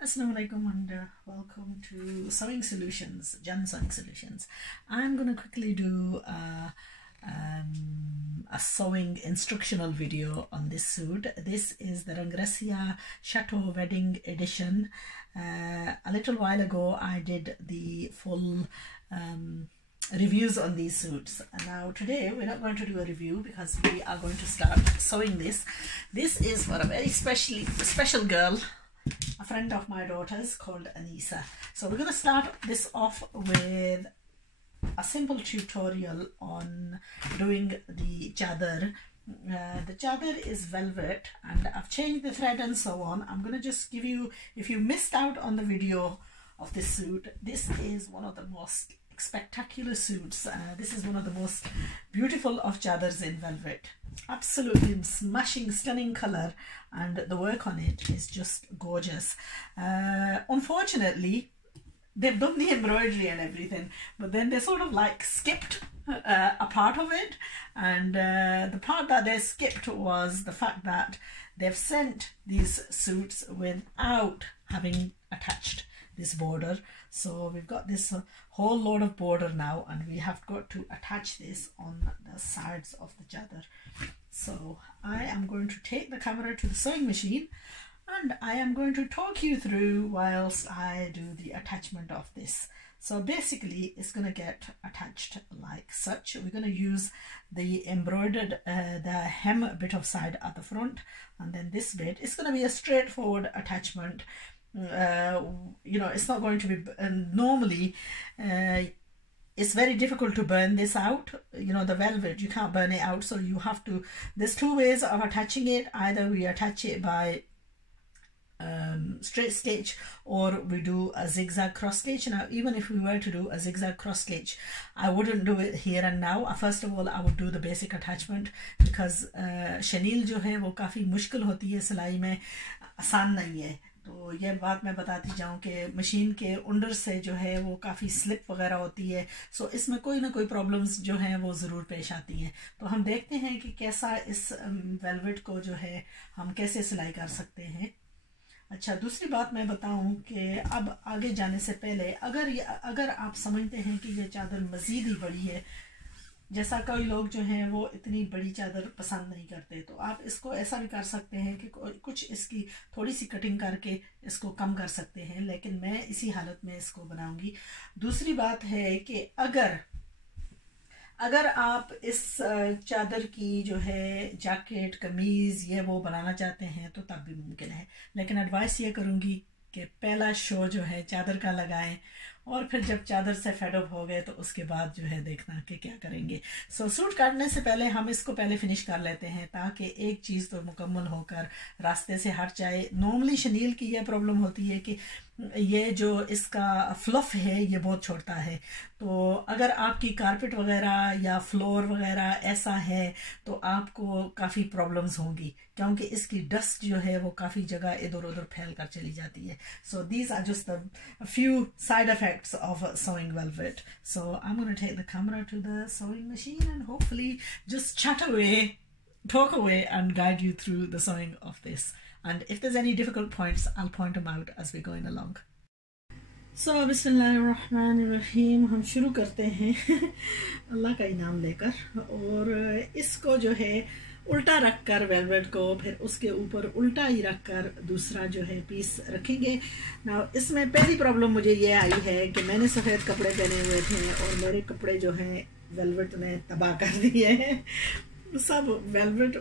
Assalamu alaikum and welcome to Sewing Solutions, Jan Sewing Solutions. I'm going to quickly do a sewing instructional video on this suit. This is the Rangressia Chateau Wedding Edition. A little while ago I did the full reviews on these suits. Now today we're not going to do a review because we are going to start sewing this. This is for a very special girl, a friend of my daughter's called Anisa. So we're going to start this off with a simple tutorial on doing the chadar. The chadar is velvet and I've changed the thread and so on. I'm going to just give you, if you missed out on the video of this suit, this is one of the most spectacular suits. This is one of the most beautiful of chadars in velvet. Absolutely smashing, stunning color, and the work on it is just gorgeous. Unfortunately, they've done the embroidery and everything, but then they sort of like skipped a part of it, and the part that they skipped was the fact that they've sent these suits without having attached this border. So we've got this whole load of border now, and we have got to attach this on the sides of the chadar. So I am going to take the camera to the sewing machine and I am going to talk you through whilst I do the attachment of this. So basically it's going to get attached like such. We're going to use the embroidered the hem bit of side at the front, and then this bit is going to be a straightforward attachment. You know, it's not going to be normally it's very difficult to burn this out. You know, the velvet, you can't burn it out, so you have to, there's two ways of attaching it. Either we attach it by straight stitch, or we do a zigzag cross stitch. Now even if we were to do a zigzag cross stitch, I wouldn't do it here and now. First of all, I would do the basic attachment because chenille जो है वो काफ़ी मुश्किल होती है सिलाई में, आसान नहीं है. तो ये बात मैं बताती जाऊँ कि मशीन के अंडर से जो है वो काफ़ी स्लिप वगैरह होती है. सो इसमें कोई ना कोई प्रॉब्लम्स जो हैं वो ज़रूर पेश आती हैं. तो हम देखते हैं कि कैसा इस वेलवेट को जो है हम कैसे सिलाई कर सकते हैं. अच्छा, दूसरी बात मैं बताऊं कि अब आगे जाने से पहले अगर आप समझते हैं कि ये चादर मज़ीद ही बड़ी है, जैसा कई लोग जो हैं वो इतनी बड़ी चादर पसंद नहीं करते, तो आप इसको ऐसा भी कर सकते हैं कि कुछ इसकी थोड़ी सी कटिंग करके इसको कम कर सकते हैं, लेकिन मैं इसी हालत में इसको बनाऊंगी. दूसरी बात है कि अगर आप इस चादर की जो है जैकेट, कमीज़ ये वो बनाना चाहते हैं तो तब भी मुमकिन है, लेकिन एडवाइस ये करूँगी कि पहला शो जो है चादर का लगाएं, और फिर जब चादर से फेडअप हो गए तो उसके बाद जो है देखना कि क्या करेंगे. सो सूट काटने से पहले हम इसको पहले फिनिश कर लेते हैं ताकि एक चीज़ तो मुकम्मल होकर रास्ते से हट जाए. नॉर्मली शनील की यह प्रॉब्लम होती है कि ये जो इसका फ्लफ है ये बहुत छोड़ता है. तो अगर आपकी कारपेट वगैरह या फ्लोर वगैरह ऐसा है तो आपको काफ़ी प्रॉब्लम्स होंगी, क्योंकि इसकी डस्ट जो है वो काफ़ी जगह इधर उधर फैल कर चली जाती है. So these are just the few side effects of sewing velvet. So I'm going to take the camera to the sewing machine and hopefully just chat away, talk away and guide you through the sewing of this. And if there's any difficult points, I'll point them out as we're going along. So बिस्मिल्लाहिर्रहमानिर्रहीम, हम शुरू करते हैं अल्लाह का इनाम लेकर, और इसको जो है उल्टा रख कर वेलवेट को फिर उसके ऊपर उल्टा ही रख कर दूसरा जो है पीस रखेंगे. ना इसमें पहली प्रॉब्लम मुझे ये आई है कि मैंने सफ़ेद कपड़े पहने हुए थे और मेरे कपड़े जो हैं वेलवेट ने तबाह कर दिए हैं. सब वेलवेट,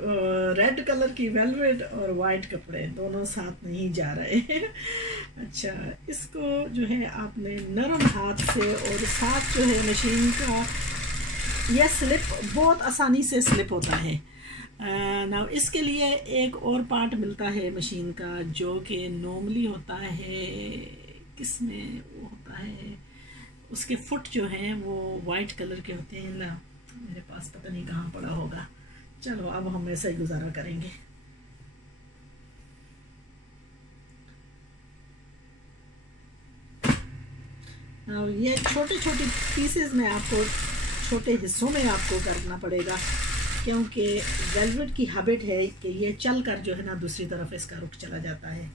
रेड कलर की वेलवेट और वाइट कपड़े दोनों साथ नहीं जा रहे हैं. अच्छा, इसको जो है आपने नरम हाथ से, और साथ जो है मशीन का यह स्लिप बहुत आसानी से स्लिप होता है. ना इसके लिए एक और पार्ट मिलता है मशीन का जो कि नॉर्मली होता है, किसमें वो होता है, उसके फुट जो हैं वो वाइट कलर के होते हैं. ना मेरे पास पता नहीं कहाँ पड़ा होगा. चलो अब हम ऐसा ही गुजारा करेंगे. ना ये छोटे छोटे पीसेस में आपको, छोटे हिस्सों में आपको करना पड़ेगा, क्योंकि वेलवेट की हैबिट है कि ये चल कर जो है ना दूसरी तरफ इसका रुख चला जाता है.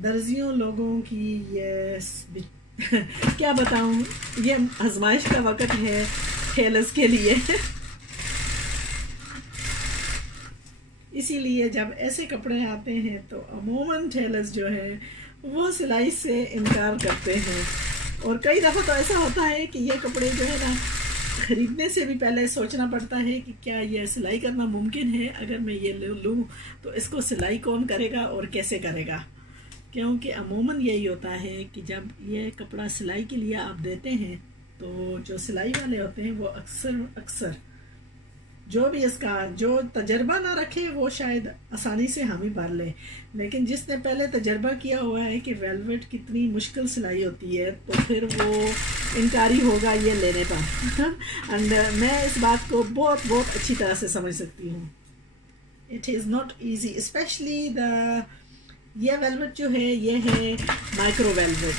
दर्जियों लोगों की ये क्या बताऊं, ये आजमाइश का वक्त है टेलर्स के लिए। इसीलिए जब ऐसे कपड़े आते हैं तो अमूमन टेलर्स जो है वो सिलाई से इनकार करते हैं। और कई दफ़ा तो ऐसा होता है कि ये कपड़े जो है ना, ख़रीदने से भी पहले सोचना पड़ता है कि क्या ये सिलाई करना मुमकिन है, अगर मैं ये लूँ तो इसको सिलाई कौन करेगा और कैसे करेगा। क्योंकि अमूमन यही होता है कि जब ये कपड़ा सिलाई के लिए आप देते हैं तो जो सिलाई वाले होते हैं वो अक्सर जो भी इसका जो तजर्बा ना रखे वो शायद आसानी से हम ही भर लें, लेकिन जिसने पहले तजर्बा किया हुआ है कि वेलवेट कितनी मुश्किल सिलाई होती है तो फिर वो इनकारी होगा ये लेने पर। एंड मैं इस बात को बहुत बहुत अच्छी तरह से समझ सकती हूँ। It is not easy, specially ये वेलवेट जो है ये है micro velvet.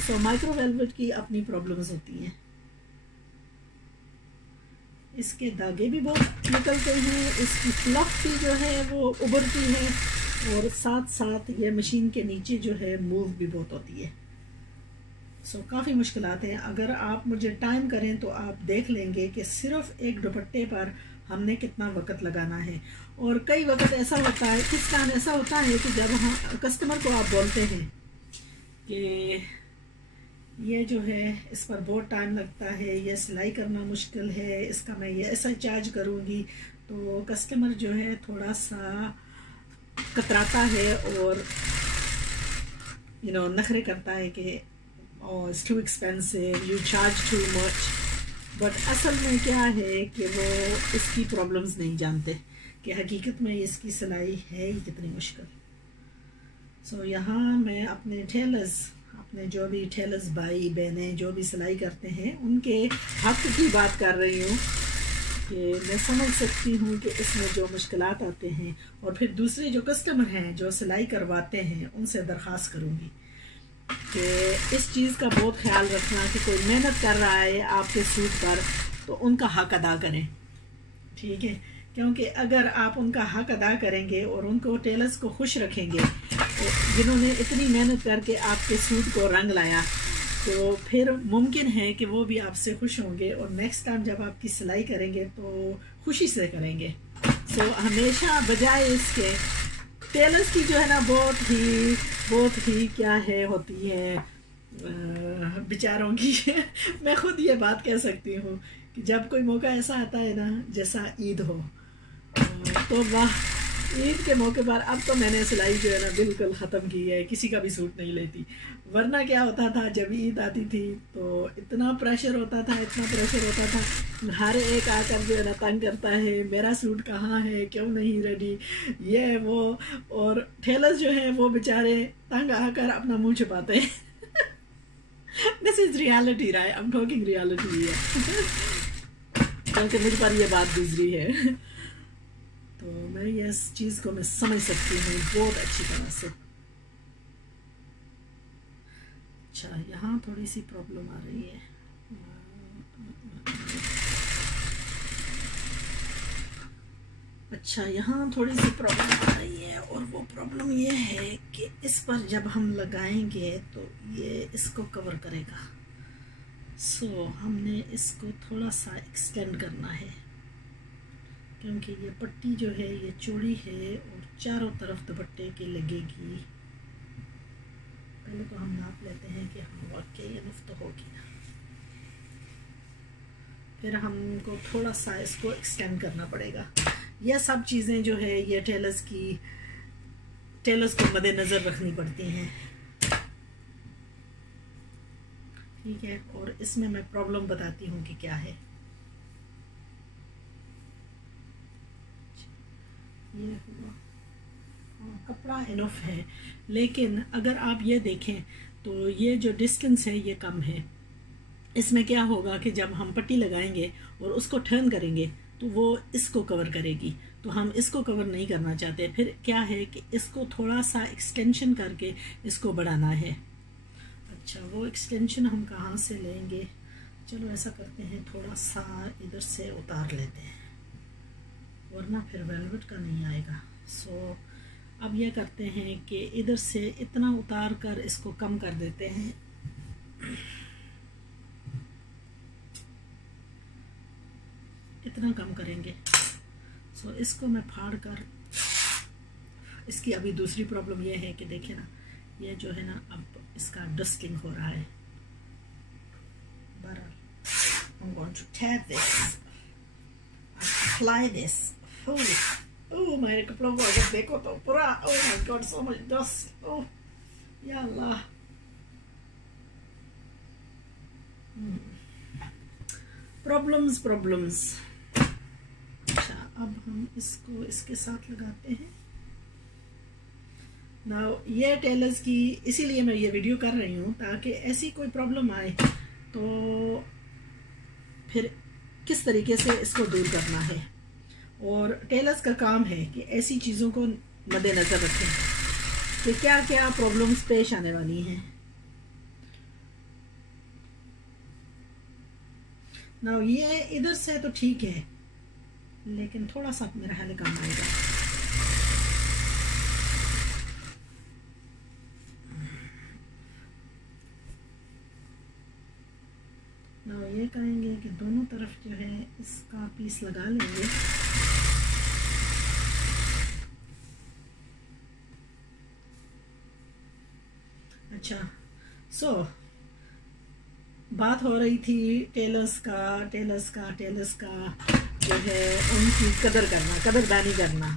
So micro velvet की अपनी प्रॉब्लम्स होती हैं, इसके धागे भी बहुत निकलते हैं, इसकी फ्लफ भी जो है वो उभरती है, और साथ साथ ये मशीन के नीचे जो है मूव भी बहुत होती है। सो काफ़ी मुश्किलात हैं। अगर आप मुझे टाइम करें तो आप देख लेंगे कि सिर्फ एक दुपट्टे पर हमने कितना वक्त लगाना है। और कई वक्त ऐसा होता है, किस टाइम ऐसा होता है कि जब हम कस्टमर को आप बोलते हैं कि ये जो है इस पर बहुत टाइम लगता है, ये सिलाई करना मुश्किल है, इसका मैं ये ऐसा चार्ज करूँगी, तो कस्टमर जो है थोड़ा सा कतराता है और नखरे करता है कि it's too expensive, you charge too much. But असल में क्या है कि वो इसकी प्रॉब्लम्स नहीं जानते कि हकीकत में इसकी सिलाई है ही कितनी मुश्किल। सो यहाँ मैं अपने जो भी टेलर्स भाई बहनें जो भी सिलाई करते हैं उनके हक की बात कर रही हूँ कि मैं समझ सकती हूँ कि इसमें जो मुश्किलात आते हैं, और फिर दूसरे जो कस्टमर हैं जो सिलाई करवाते हैं उनसे दरख्वास्त करूँगी कि इस चीज़ का बहुत ख्याल रखना कि कोई मेहनत कर रहा है आपके सूट पर तो उनका हक अदा करें, ठीक है। क्योंकि अगर आप उनका हक अदा करेंगे और उनको टेलर्स को खुश रखेंगे जिन्होंने इतनी मेहनत करके आपके सूट को रंग लाया, तो फिर मुमकिन है कि वो भी आपसे खुश होंगे और नेक्स्ट टाइम जब आपकी सिलाई करेंगे तो खुशी से करेंगे। सो हमेशा बजाय इसके टेलर्स की जो है ना बहुत ही क्या है होती है बेचारों की मैं खुद ये बात कह सकती हूँ कि जब कोई मौका ऐसा आता है ना, जैसा ईद हो, तो वाह, ईद के मौके पर अब तो मैंने सिलाई जो है ना बिल्कुल ख़त्म की है, किसी का भी सूट नहीं लेती। वरना क्या होता था, जब ईद आती थी तो इतना प्रेशर होता था, हर एक आकर जो है ना तंग करता है, मेरा सूट कहाँ है, क्यों नहीं रेडी, ये वो। और टेलर्स जो है वो बेचारे तंग आकर अपना मुंह छुपाते हैं। This is reality, right, I am talking reality है। क्योंकि मुझ पर ये बात गुजरी है तो मैं ये इस चीज़ को मैं समझ सकती हूँ बहुत अच्छी तरह से। अच्छा, यहाँ थोड़ी सी प्रॉब्लम आ रही है। अच्छा, यहाँ थोड़ी सी प्रॉब्लम आ रही है, और वो प्रॉब्लम ये है कि इस पर जब हम लगाएंगे तो ये इसको कवर करेगा। सो हमने इसको थोड़ा सा एक्सटेंड करना है, क्योंकि ये पट्टी जो है ये चौड़ी है और चारों तरफ दुपट्टे के लगेगी। पहले तो हम नाप लेते हैं कि हाँ वाकई ये मुफ्त होगी, फिर हमको थोड़ा सा इसको एक्सटेंड करना पड़ेगा। यह सब चीज़ें जो है ये टेलर्स को मद्देनज़र रखनी पड़ती हैं, ठीक है। और इसमें मैं प्रॉब्लम बताती हूँ कि क्या है। ये हुआ, कपड़ा इनफ है, लेकिन अगर आप ये देखें तो ये जो डिस्टेंस है ये कम है। इसमें क्या होगा कि जब हम पट्टी लगाएंगे और उसको टर्न करेंगे तो वो इसको कवर करेगी, तो हम इसको कवर नहीं करना चाहते। फिर क्या है कि इसको थोड़ा सा एक्सटेंशन करके इसको बढ़ाना है। अच्छा, वो एक्सटेंशन हम कहाँ से लेंगे? चलो ऐसा करते हैं, थोड़ा सा इधर से उतार लेते हैं, वरना फिर वेलवेट का नहीं आएगा। सो अब ये करते हैं कि इधर से इतना उतार कर इसको कम कर देते हैं। इतना कम करेंगे। सो इसको मैं फाड़ कर, इसकी अभी दूसरी प्रॉब्लम ये है कि देखिए ना, ये जो है ना अब इसका डस्टिंग हो रहा है। I'm going to tap this, apply this. Oh, मेरे कपड़ों को अगर देखो तो पूरा, oh my god, so much dust. Oh, या अल्लाह। प्रॉब्लम्स। अच्छा, अब हम इसको इसके साथ लगाते हैं। नाउ ये टेलर्स की, इसीलिए मैं ये वीडियो कर रही हूँ ताकि ऐसी कोई प्रॉब्लम आए तो फिर किस तरीके से इसको दूर करना है। और टेलर्स का काम है कि ऐसी चीज़ों को मद्देनज़र रखें कि क्या क्या प्रॉब्लम्स पेश आने वाली हैं। नाउ ये इधर से तो ठीक है, लेकिन थोड़ा सा मेरा ख्याल काम आएगा। नाउ ये करेंगे कि दोनों तरफ जो है इसका पीस लगा लेंगे। अच्छा, सो बात हो रही थी टेलर्स का जो है उनकी कदरदानी करना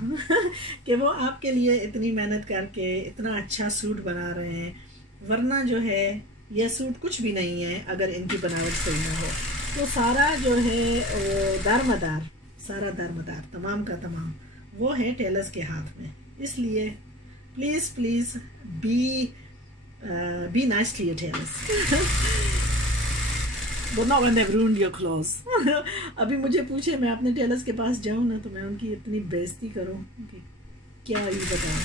कि वो आपके लिए इतनी मेहनत करके इतना अच्छा सूट बना रहे हैं, वरना जो है यह सूट कुछ भी नहीं है अगर इनकी बनावट सही ना हो। तो सारा जो है दारमदार तमाम का तमाम वो है टेलर्स के हाथ में। इसलिए please be nice to your tailors but not when they've ruined your clothes. अभी मुझे पूछे मैं अपने टेलर्स के पास जाऊँ ना तो मैं उनकी इतनी बेइज्जती करूँ कि क्या ही बताऊँ।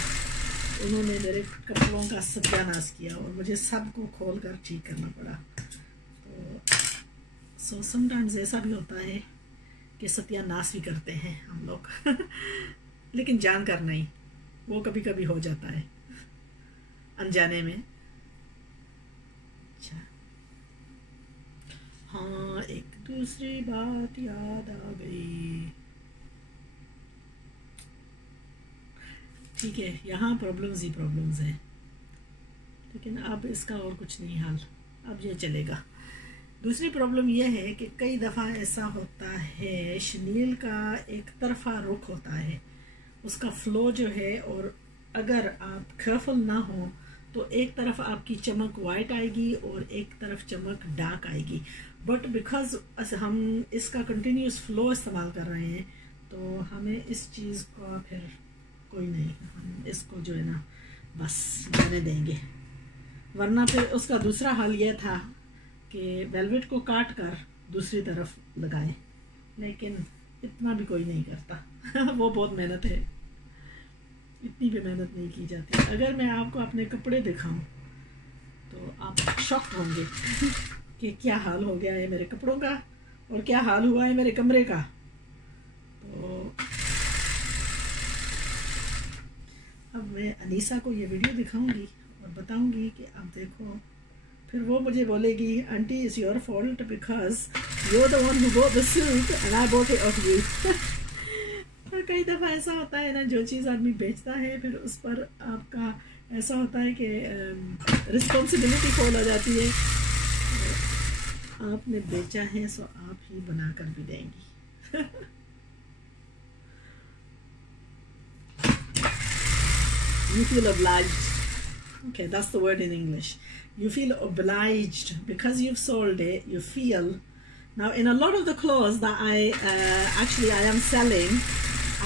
उन्होंने मेरे कपड़ों का सत्यानाश किया और मुझे सबको खोल कर ठीक करना पड़ा। तो सो समटाइम्स ऐसा भी होता है कि सत्यानाश भी करते हैं हम लोग लेकिन जानकर नहीं, वो कभी कभी हो जाता है अनजाने में। अच्छा हाँ, एक दूसरी बात याद आ गई। ठीक है, यहाँ प्रॉब्लम्स ही प्रॉब्लम्स हैं, लेकिन अब इसका और कुछ नहीं हाल, अब ये चलेगा। दूसरी प्रॉब्लम यह है कि कई दफ़ा ऐसा होता है शनील का एक तरफा रुख होता है, उसका फ्लो जो है, और अगर आप केयरफुल ना हो तो एक तरफ आपकी चमक वाइट आएगी और एक तरफ चमक डार्क आएगी। बट बिकॉज हम इसका कंटिन्यूस फ्लो इस्तेमाल कर रहे हैं तो हमें इस चीज़ का फिर कोई नहीं, हम इसको जो है ना बस जाने देंगे। वरना फिर उसका दूसरा हल यह था कि वेलवेट को काट कर दूसरी तरफ लगाएं, लेकिन इतना भी कोई नहीं करता वो बहुत मेहनत है, इतनी भी मेहनत नहीं की जाती। अगर मैं आपको अपने कपड़े दिखाऊं तो आप शॉक्ड होंगे कि क्या हाल हो गया है मेरे कपड़ों का और क्या हाल हुआ है मेरे कमरे का। तो अब मैं अनीसा को ये वीडियो दिखाऊंगी और बताऊंगी कि आप देखो, फिर वो मुझे बोलेगी aunty it's your fault because you are the one who bought the suit and I bought it off you. और कई दफ़ा ऐसा होता है ना, जो चीज़ आदमी बेचता है फिर उस पर आपका ऐसा होता है कि रिस्पॉन्सिबिलिटी फॉल हो जाती है। आपने बेचा है सो आप ही बना कर भी देंगी You feel obliged. Okay, that's the word in English. You feel obliged because you've sold it. You feel now in a lot of the clothes that I am selling,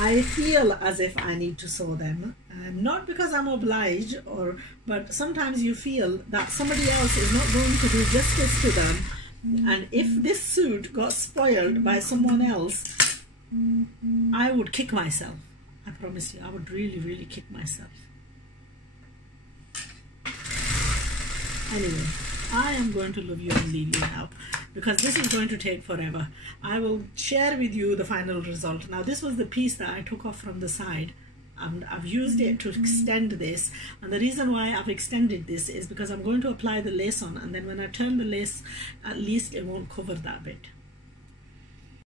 I feel as if I need to sew them, not because I'm obliged, but sometimes you feel that somebody else is not going to do justice to them, and if this suit got spoiled by someone else, I would kick myself. I promise you, I would really, really kick myself. Anyway, I am going to leave you now because this is going to take forever. I will share with you the final result. Now, this was the piece that I took off from the side. I've used it to extend this, and the reason why I've extended this is because I'm going to apply the lace on, and then when I turn the lace, at least it won't cover that bit.